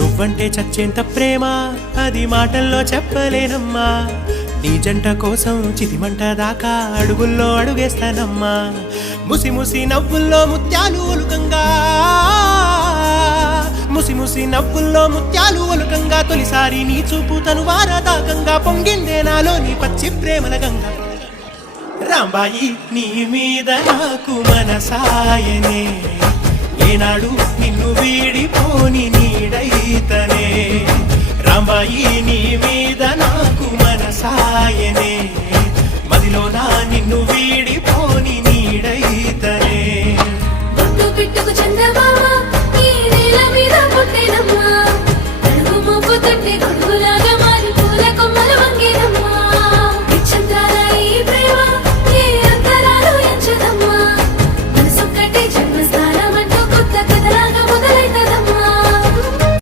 నువ్వంటే చచ్చేంత ప్రేమ అది మాటల్లో చెప్పలేనమ్మా నీ జంట కోసం చితిమంట దాకా అడుగుల్లో అడుగేస్తానమ్మా ముసి ముసి నవ్వుల్లో ముత్యాలు ఒలుకంగా ముసి ముసి నవ్వుల్లో ముత్యాలు ఒలుకంగా తొలిసారి నీ చూపు తను వారదాకంగా పొంగిందే నాలో నీ పచ్చి ప్రేమల గంగా రాంబాయి నీ మీద నాకు మనసాయనే ఏనాడు నిన్ను వీడిపోని నీడైతనే రాంబాయి నీ మీద నాకు మనసాయనే మదిలోనా నిన్ను వీడిపోని నీడైతనే గుట్టు పిట్టుకు చందమామ